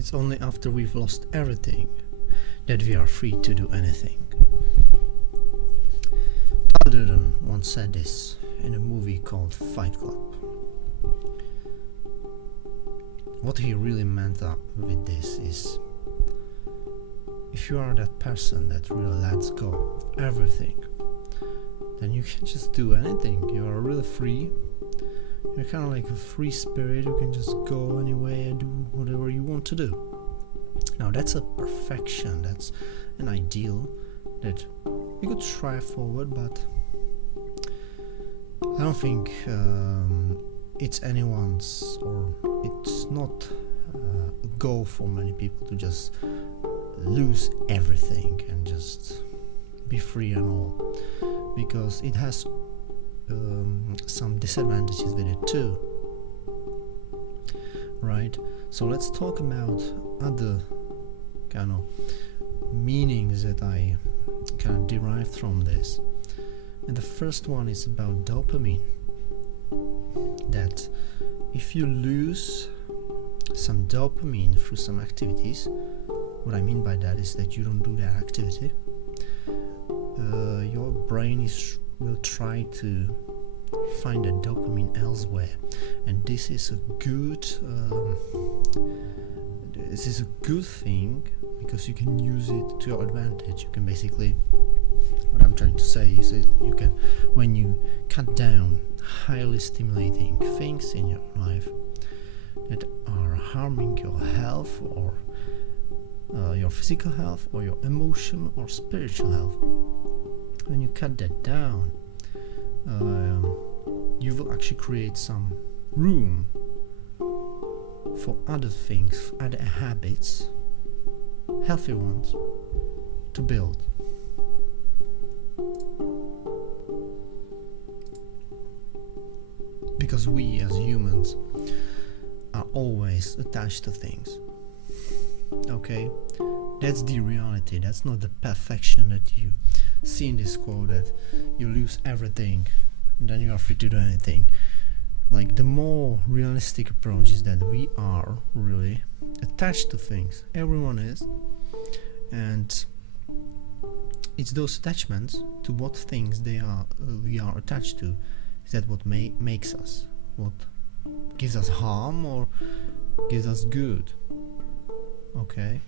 It's only after we've lost everything that we are free to do anything. DURDEN once said this in a movie called Fight Club. What he really meant with this is, if you are that person that really lets go of everything, then you can just do anything. You are really free. You're kind of like a free spirit. You can just go anywhere and do whatever you want to do. Now that's a perfection. That's an ideal that we could strive forward, but I don't think it's anyone's, or it's not a goal for many people to just lose everything and just be free and all, because it has some disadvantages with it too, right? So let's talk about other kind of meanings that I kind of derived from this. And the first one is about dopamine, that if you lose some dopamine through some activities, what I mean by that is that you don't do that activity, your brain will try to find a dopamine elsewhere, and this is a good thing because you can use it to your advantage. You can basically, what I'm trying to say is that you can, when you cut down highly stimulating things in your life that are harming your health, or your physical health, or your emotional or spiritual health, when you cut that down, you will actually create some room for other things, other habits, healthy ones, to build. Because we as humans are always attached to things. Okay? That's the reality. That's not the perfection that you see in this quote, that you lose everything and then you are free to do anything. Like, the more realistic approach is that we are really attached to things. Everyone is. And it's those attachments to what things we are attached to. Is that what makes us? What gives us harm or gives us good? Okay?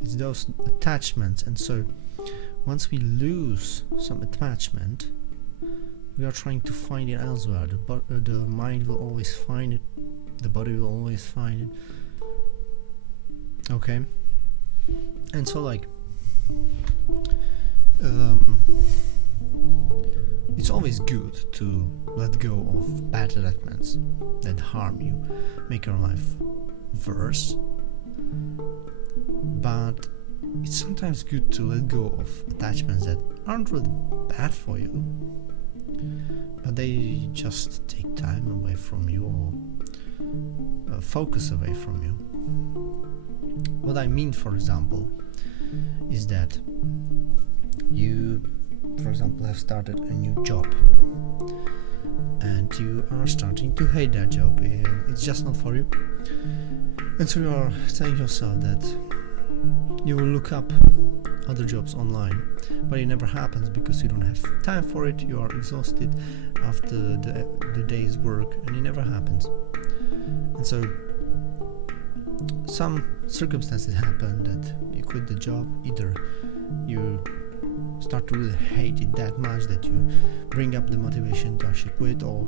It's those attachments, and so once we lose some attachment, we are trying to find it elsewhere. The mind will always find it, the body will always find it. Okay? And so, like, it's always good to let go of bad attachments that harm you, make your life worse. But it's sometimes good to let go of attachments that aren't really bad for you, but they just take time away from you, or focus away from you. What I mean, for example, is that you, for example, have started a new job and you are starting to hate that job. It's just not for you, and so you are telling yourself that you will look up other jobs online, but it never happens because you don't have time for it. You are exhausted after the day's work, and it never happens. And so some circumstances happen that you quit the job. Either you start to really hate it that much that you bring up the motivation to actually quit, or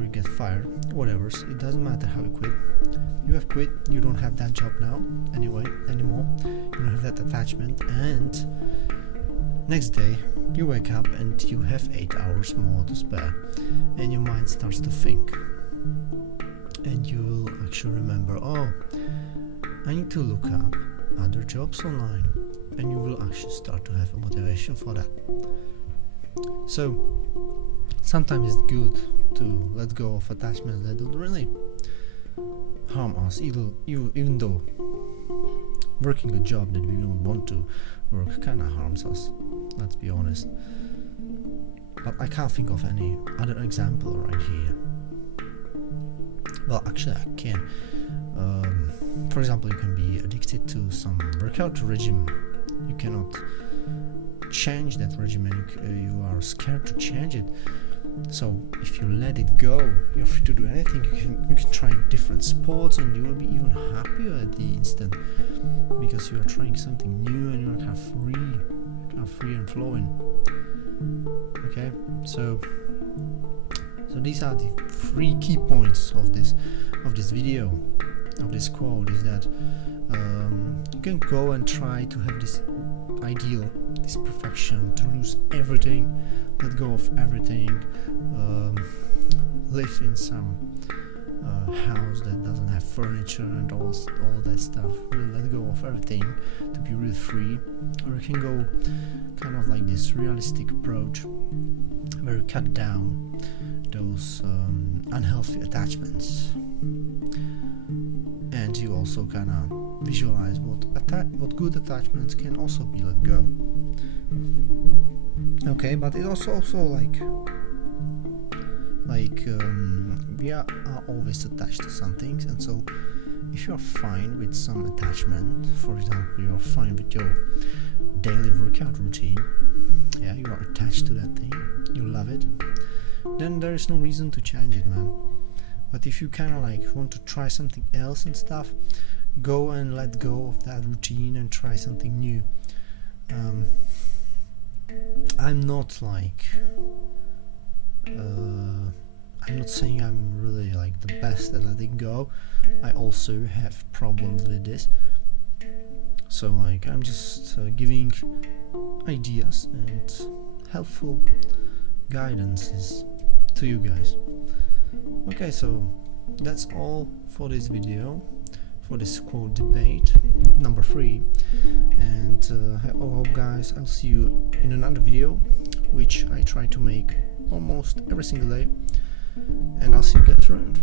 you get fired. Whatever, it doesn't matter how you quit. You have quit. You don't have that job now anymore. You don't have that attachment, and next day you wake up and you have 8 hours more to spare, and your mind starts to think, and you will actually remember, oh, I need to look up other jobs online, and you will actually start to have a motivation for that. So sometimes it's good to let go of attachments that don't really harm us, even though working a job that we don't want to work kind of harms us, let's be honest. But I can't think of any other example right here. Well, actually I can. For example, you can be addicted to some workout regime. You cannot change that regimen. You are scared to change it. So if you let it go, you're free to do anything. You can try different sports, and you will be even happier at the instant, because you are trying something new and you're kind of free and flowing. Okay, so these are the 3 key points of this video, of this quote, is that you can go and try to have this ideal, this perfection, to lose everything, let go of everything, live in some house that doesn't have furniture and all that stuff. Really let go of everything to be really free. Or you can go kind of like this realistic approach, where you cut down those unhealthy attachments, and you also kind of visualize what good attachments can also be let go. Okay, but it's also like we are always attached to some things, and so if you are fine with some attachment, for example, you are fine with your daily workout routine, yeah, you are attached to that thing, you love it, then there is no reason to change it, man. But if you kind of like want to try something else and stuff, go and let go of that routine and try something new. I'm not like I'm not saying I'm really like the best at letting go. I also have problems with this, so like I'm just giving ideas and helpful guidances to you guys. Okay, so that's all for this video, for this quote debate number 3, and I hope, guys, I'll see you in another video, which I try to make almost every single day, and I'll see you guys around.